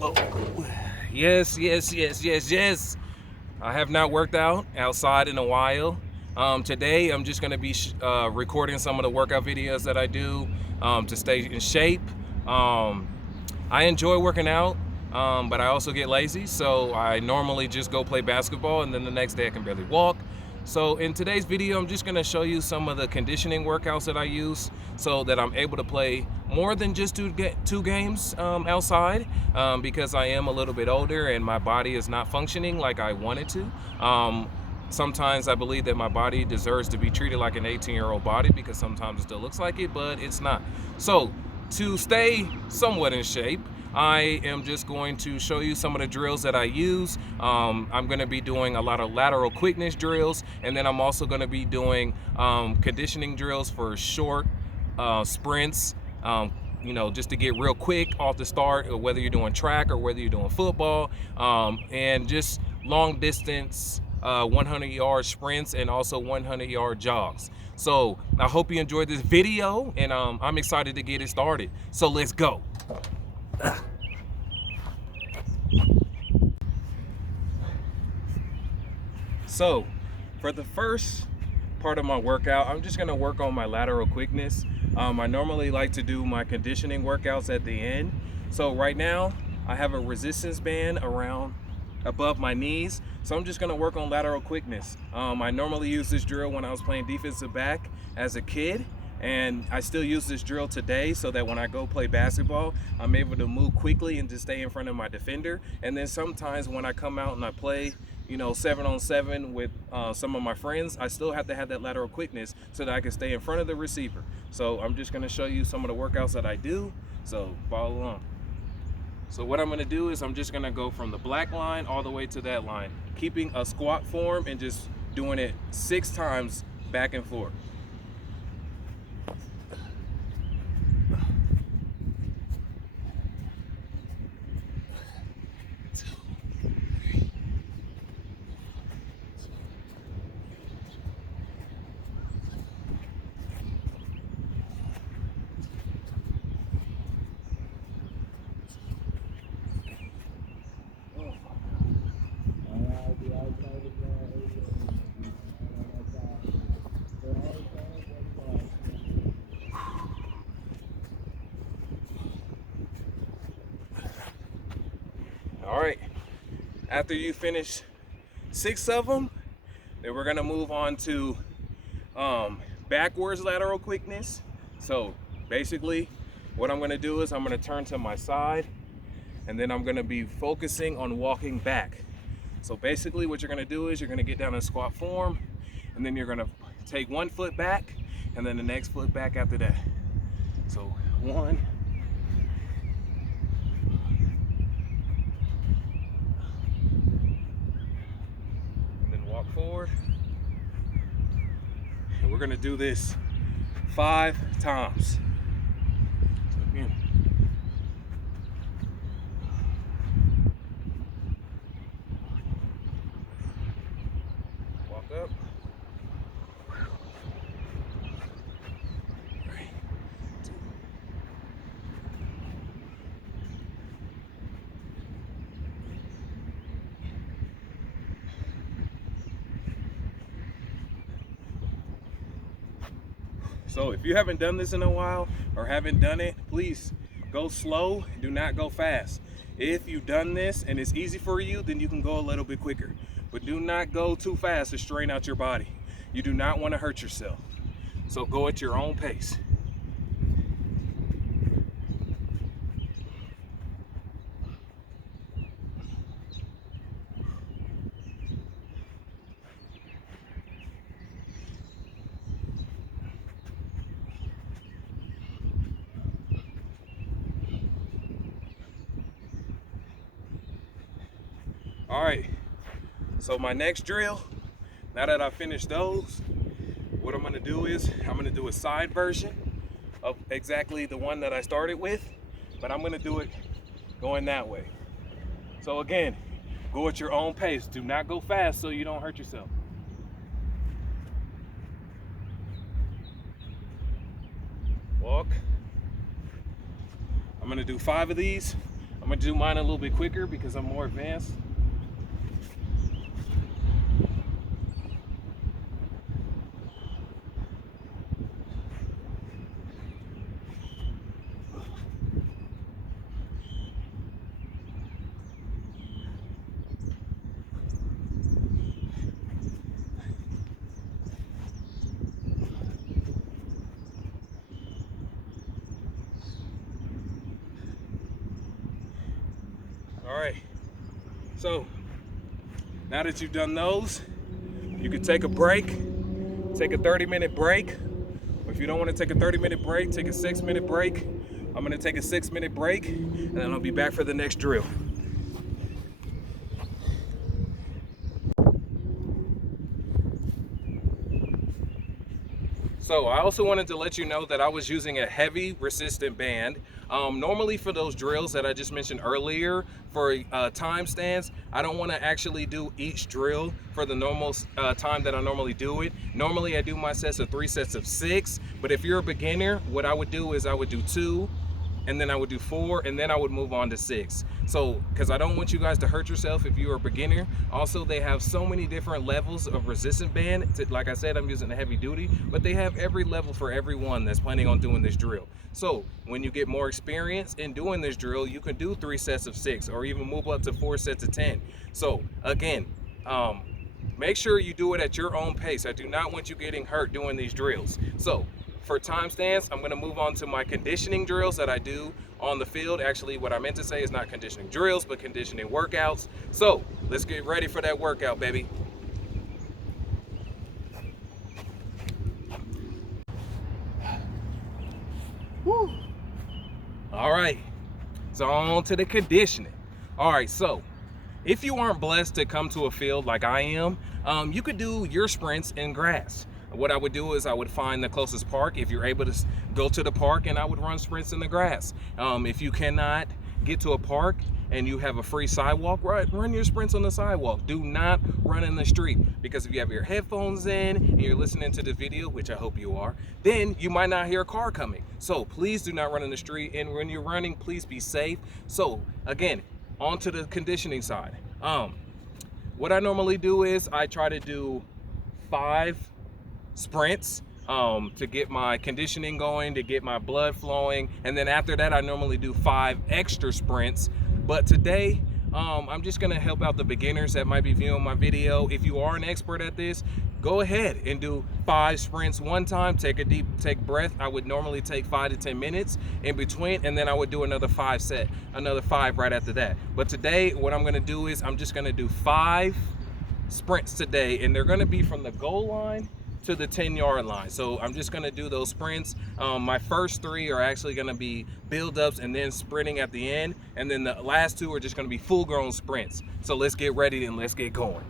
Oh, yes, yes, yes, yes, yes. I have not worked out outside in a while. Today, I'm just going to be recording some of the workout videos that I do to stay in shape. Um, I enjoy working out, but I also get lazy. So I normally just go play basketball, and then the next day I can barely walk. So in today's video, I'm just gonna show you some of the conditioning workouts that I use so that I'm able to play more than just two games outside, because I am a little bit older and my body is not functioning like I wanted to. Sometimes I believe that my body deserves to be treated like an 18-year-old body because sometimes it still looks like it, but it's not. So to stay somewhat in shape, I am just going to show you some of the drills that I use. I'm going to be doing a lot of lateral quickness drills, and then I'm also going to be doing conditioning drills for short sprints, just to get real quick off the start, or whether you're doing track or whether you're doing football, and just long distance 100-yard sprints and also 100-yard jogs. So I hope you enjoyed this video, and I'm excited to get it started. So let's go. So for the first part of my workout, I'm just gonna work on my lateral quickness. I normally like to do my conditioning workouts at the end. So right now I have a resistance band around above my knees. So I'm just gonna work on lateral quickness. I normally use this drill when I was playing defensive back as a kid, and I still use this drill today so that when I go play basketball, I'm able to move quickly and just stay in front of my defender. And then sometimes when I come out and I play 7-on-7 with some of my friends, I still have to have that lateral quickness so that I can stay in front of the receiver. So I'm just gonna show you some of the workouts that I do, so follow along. So what I'm gonna do is I'm just gonna go from the black line all the way to that line, keeping a squat form and just doing it 6 times back and forth. All right, after you finish 6 of them, then we're gonna move on to backwards lateral quickness. So basically what I'm gonna do is I'm gonna turn to my side, and then I'm gonna be focusing on walking back. So basically what you're gonna do is you're gonna get down in squat form, and then you're gonna take one foot back and then the next foot back after that. So 1, and then walk forward. And we're gonna do this 5 times. So again, walk up. So if you haven't done this in a while or haven't done it, please go slow, do not go fast. If you've done this and it's easy for you, then you can go a little bit quicker. But do not go too fast to strain out your body. You do not want to hurt yourself. So go at your own pace. All right, so my next drill, now that I finished those, what I'm gonna do is I'm gonna do a side version of exactly the one that I started with, but I'm gonna do it going that way. So again, go at your own pace. Do not go fast so you don't hurt yourself. Walk. I'm gonna do 5 of these. I'm I'm gonna do mine a little bit quicker because I'm more advanced. All right, so now that you've done those, you can take a break, take a 30-minute break. Or if you don't want to take a 30-minute break, take a 6-minute break. I'm gonna take a 6-minute break, and then I'll be back for the next drill. So I also wanted to let you know that I was using a heavy resistant band. Normally for those drills that I just mentioned earlier, for time stands, I don't want to actually do each drill for the normal time that I normally do it. Normally I do my sets of 3 sets of 6, but if you're a beginner, what I would do is I would do 2, and then I would do 4, and then I would move on to 6. So, because I don't want you guys to hurt yourself if you're a beginner. Also, they have so many different levels of resistant band. Like I said, I'm using the heavy duty, but they have every level for everyone that's planning on doing this drill. So, when you get more experience in doing this drill, you can do 3 sets of 6, or even move up to 4 sets of 10. So, again, make sure you do it at your own pace. I do not want you getting hurt doing these drills. So, for time stands, I'm going to move on to my conditioning drills that I do on the field. Actually, what I meant to say is not conditioning drills, but conditioning workouts. So let's get ready for that workout, baby. Woo. All right, so on to the conditioning. All right, so if you aren't blessed to come to a field like I am, you could do your sprints in grass. What I would do is I would find the closest park if you're able to go to the park, and I would run sprints in the grass. If you cannot get to a park and you have a free sidewalk, run your sprints on the sidewalk. Do not run in the street, because if you have your headphones in and you're listening to the video, which I hope you are, then you might not hear a car coming. So please do not run in the street, and when you're running, please be safe. So again, onto the conditioning side. What I normally do is I try to do 5 sprints to get my conditioning going, to get my blood flowing, and then after that I normally do 5 extra sprints. But today I'm just gonna help out the beginners that might be viewing my video. If you are an expert at this, go ahead and do 5 sprints one time. Take a deep breath. I would normally take 5 to 10 minutes in between, and then I would do another 5 right after that. But today what I'm gonna do is I'm just gonna do 5 sprints today, and they're gonna be from the goal line to the 10-yard line. So I'm just gonna do those sprints. My first 3 are actually gonna be build-ups and then sprinting at the end, and then the last 2 are just gonna be full-grown sprints. So let's get ready and let's get going.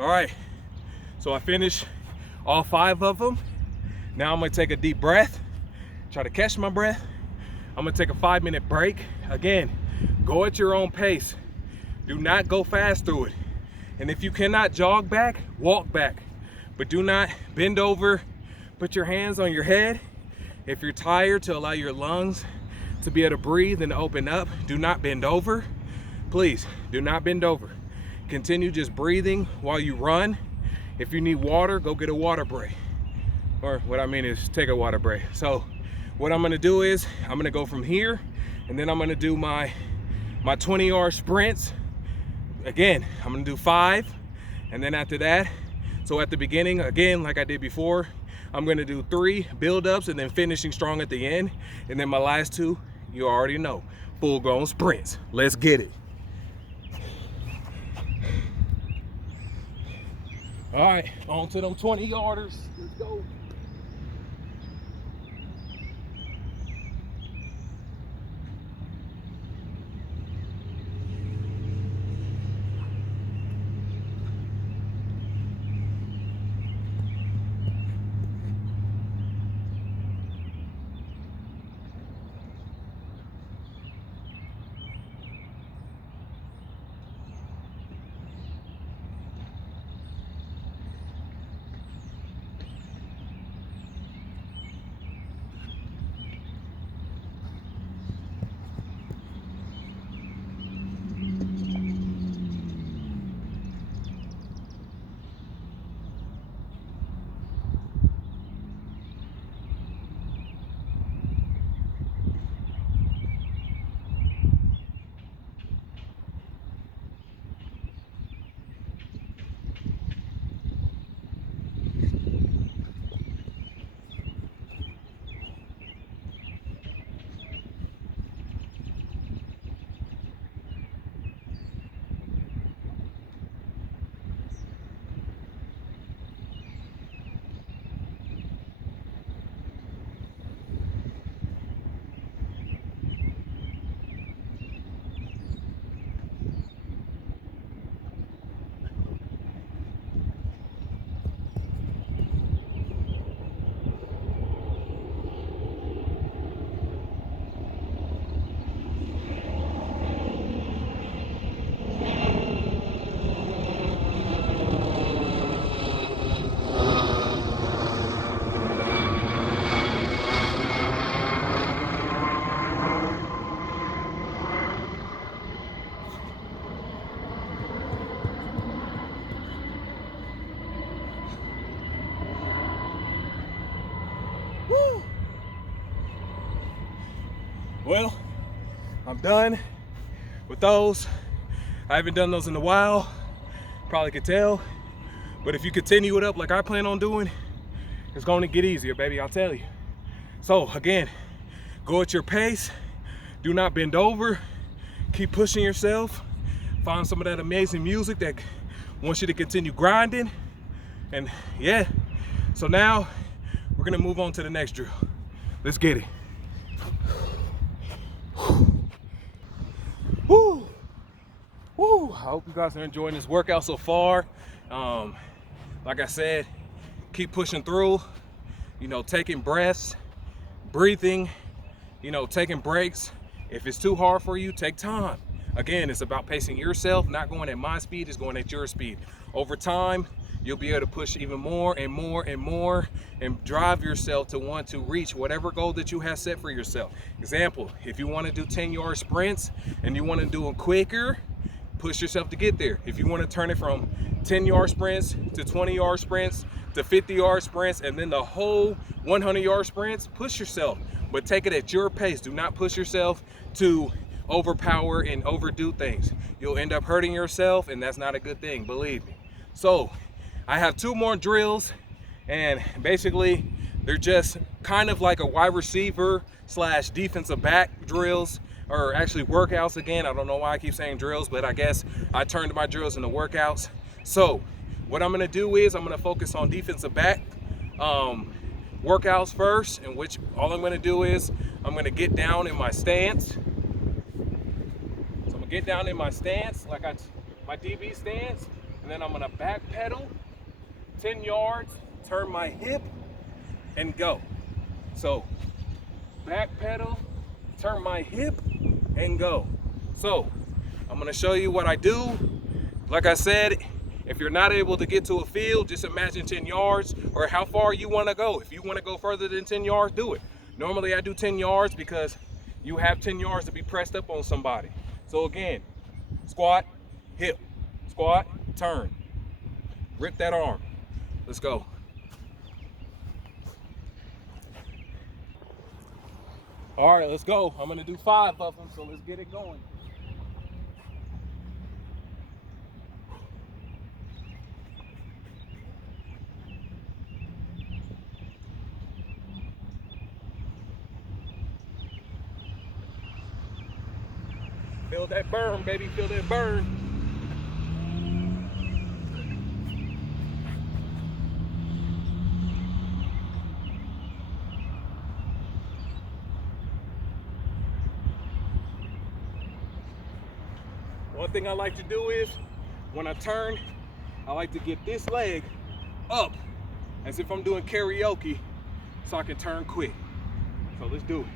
All right, So I finished all 5 of them. Now I'm gonna take a deep breath, try to catch my breath. I'm gonna take a 5-minute break. Again, go at your own pace. Do not go fast through it. And if you cannot jog back, walk back. But do not bend over, put your hands on your head. If you're tired, to allow your lungs to be able to breathe and open up, do not bend over. Please, do not bend over. Continue just breathing while you run. If you need water, go get a water break. Or what I mean is take a water break. So what I'm gonna do is, I'm gonna go from here, and then I'm gonna do my 20-yard sprints. Again, I'm gonna do 5, and then after that, so at the beginning, again, like I did before, I'm gonna do 3 build-ups and then finishing strong at the end. And then my last 2, you already know, full-grown sprints. Let's get it. All right, on to them 20-yarders. Let's go. Woo. Well, I'm done with those. I haven't done those in a while, probably could tell. But if you continue it up like I plan on doing, it's going to get easier, baby, I'll tell you. So again, go at your pace. Do not bend over. Keep pushing yourself. Find some of that amazing music that wants you to continue grinding. And yeah, so now we're gonna move on to the next drill. Let's get it. Woo! Woo! I hope you guys are enjoying this workout so far. Like I said, keep pushing through, you know, taking breaths, breathing, you know, taking breaks. If it's too hard for you, take time. Again, it's about pacing yourself, not going at my speed, it's going at your speed. Over time, you'll be able to push even more and more and more and drive yourself to want to reach whatever goal that you have set for yourself. Example, if you want to do 10-yard sprints and you want to do them quicker, push yourself to get there. If you want to turn it from 10-yard sprints to 20-yard sprints to 50-yard sprints and then the whole 100-yard sprints, push yourself, but take it at your pace. Do not push yourself to overpower and overdo things. You'll end up hurting yourself, and that's not a good thing, believe me. So I have 2 more drills, and basically they're just kind of like a wide receiver / defensive back drills, or actually workouts. Again, I don't know why I keep saying drills, but I guess I turned my drills into workouts. So what I'm gonna do is I'm gonna focus on defensive back workouts first, in which all I'm gonna do is I'm gonna get down in my stance. So I'm gonna get down in my stance, like my DB stance, and then I'm gonna back pedal 10 yards, turn my hip, and go. So back pedal, turn my hip, and go. So I'm gonna show you what I do. Like I said, if you're not able to get to a field, just imagine 10 yards or how far you wanna go. If you wanna go further than 10 yards, do it. Normally I do 10 yards because you have 10 yards to be pressed up on somebody. So again, squat, hip, squat, turn. Rip that arm. Let's go. All right, let's go. I'm gonna do 5 of them, so let's get it going. Feel that burn, baby, feel that burn. One thing I like to do is, when I turn, I like to get this leg up as if I'm doing karaoke so I can turn quick. So let's do it.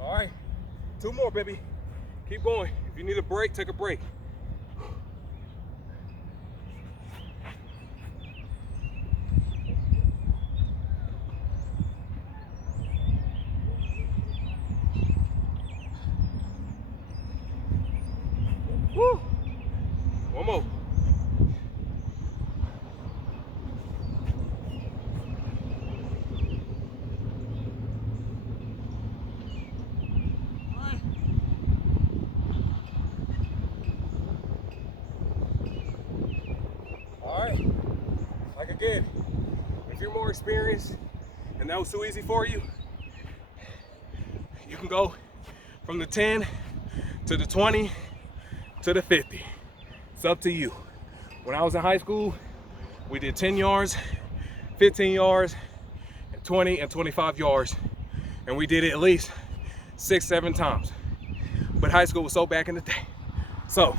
All right, 2 more, baby. Keep going. If you need a break, take a break. Woo! One more. All right. Like again, if you're more experienced and that was too easy for you, you can go from the 10 to the 20 to the 50. It's up to you. When I was in high school, we did 10 yards, 15 yards, 20 and 25 yards. And we did it at least 6, 7 times. But high school was so back in the day. So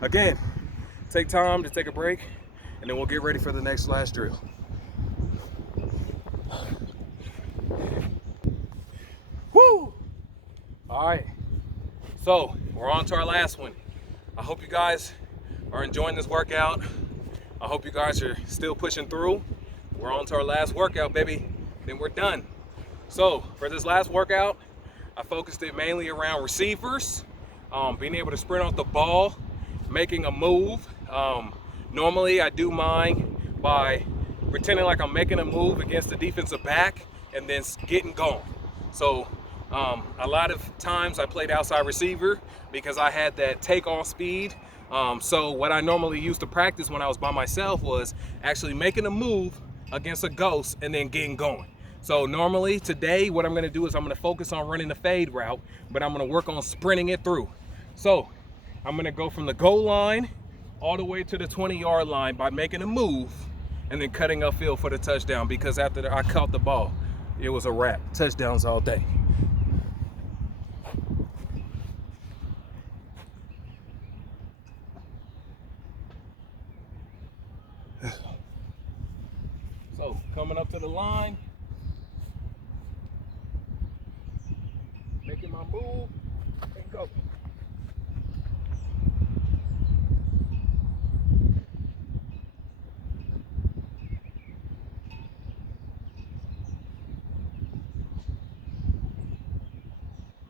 again, take time to take a break and then we'll get ready for the next last drill. Woo! All right, so we're on to our last one. I hope you guys are enjoying this workout. I hope you guys are still pushing through. We're on to our last workout, baby. Then we're done. So for this last workout, I focused it mainly around receivers, being able to sprint off the ball, making a move. Normally I do mine by pretending like I'm making a move against the defensive back and then getting going. So a lot of times I played outside receiver because I had that takeoff speed. So what I normally used to practice when I was by myself was actually making a move against a ghost and then getting going. So normally today what I'm gonna do is I'm gonna focus on running the fade route, but I'm gonna work on sprinting it through. So I'm gonna go from the goal line all the way to the 20-yard line by making a move and then cutting upfield for the touchdown, because after I caught the ball, it was a wrap. Touchdowns all day. So coming up to the line, making my move, and go.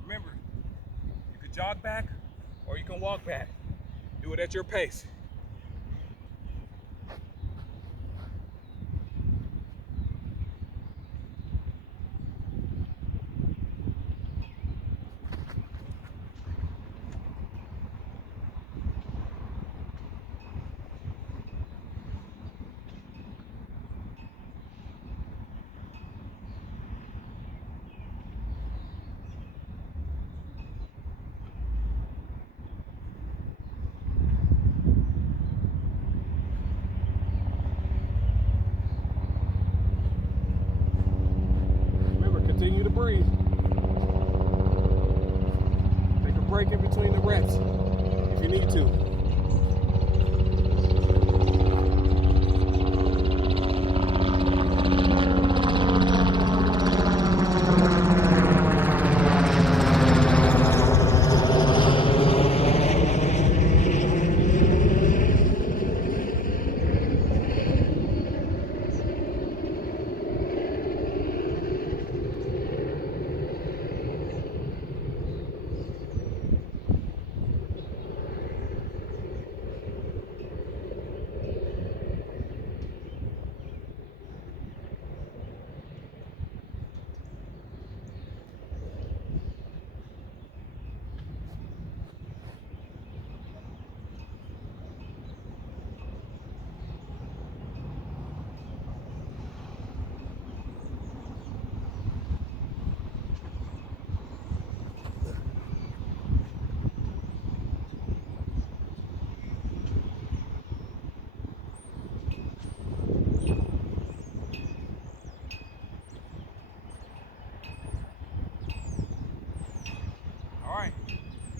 Remember, you can jog back or you can walk back. Do it at your pace. Remember, continue to breathe. break in between the reps if you need to.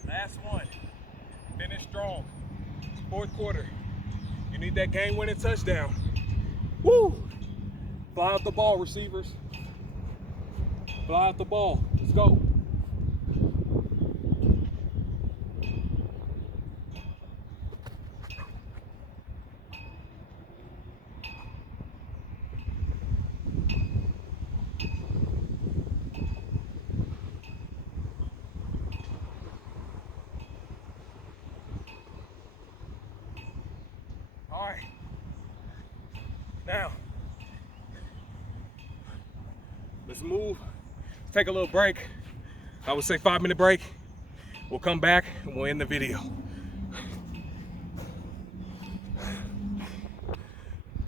Last one. Finish strong. Fourth quarter. You need that game-winning touchdown. Woo! Fly out the ball, receivers. Fly out the ball. Let's go. All right. Now, let's move. Take a little break. I would say 5-minute break. We'll come back and we'll end the video.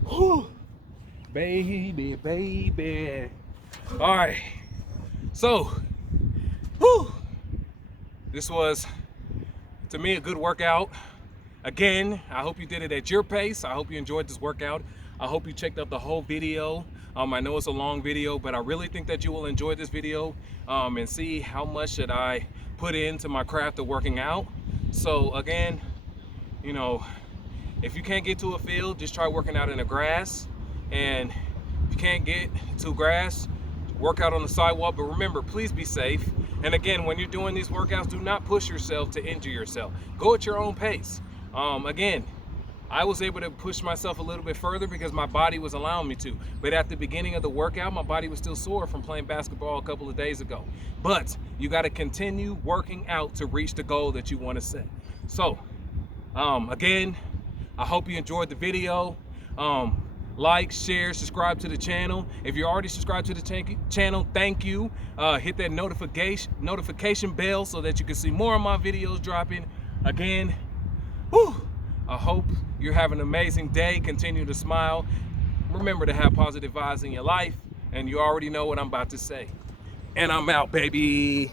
Whew. Baby, baby. All right. So, whew. This was, to me, a good workout. Again, I hope you did it at your pace. I hope you enjoyed this workout. I hope you checked out the whole video. I know it's a long video, but I really think that you will enjoy this video and see how much that I put into my craft of working out. So again, you know, if you can't get to a field, just try working out in the grass. And if you can't get to grass, work out on the sidewalk. But remember, please be safe. And again, when you're doing these workouts, do not push yourself to injure yourself. Go at your own pace. Again, I was able to push myself a little bit further because my body was allowing me to. But at the beginning of the workout, my body was still sore from playing basketball a couple of days ago. But you got to continue working out to reach the goal that you want to set. So, again, I hope you enjoyed the video. Like, share, subscribe to the channel. If you're already subscribed to the channel, thank you. Hit that notification bell so that you can see more of my videos dropping. Again, whew, I hope you're having an amazing day. Continue to smile. Remember to have positive vibes in your life. And you already know what I'm about to say. And I'm out, baby.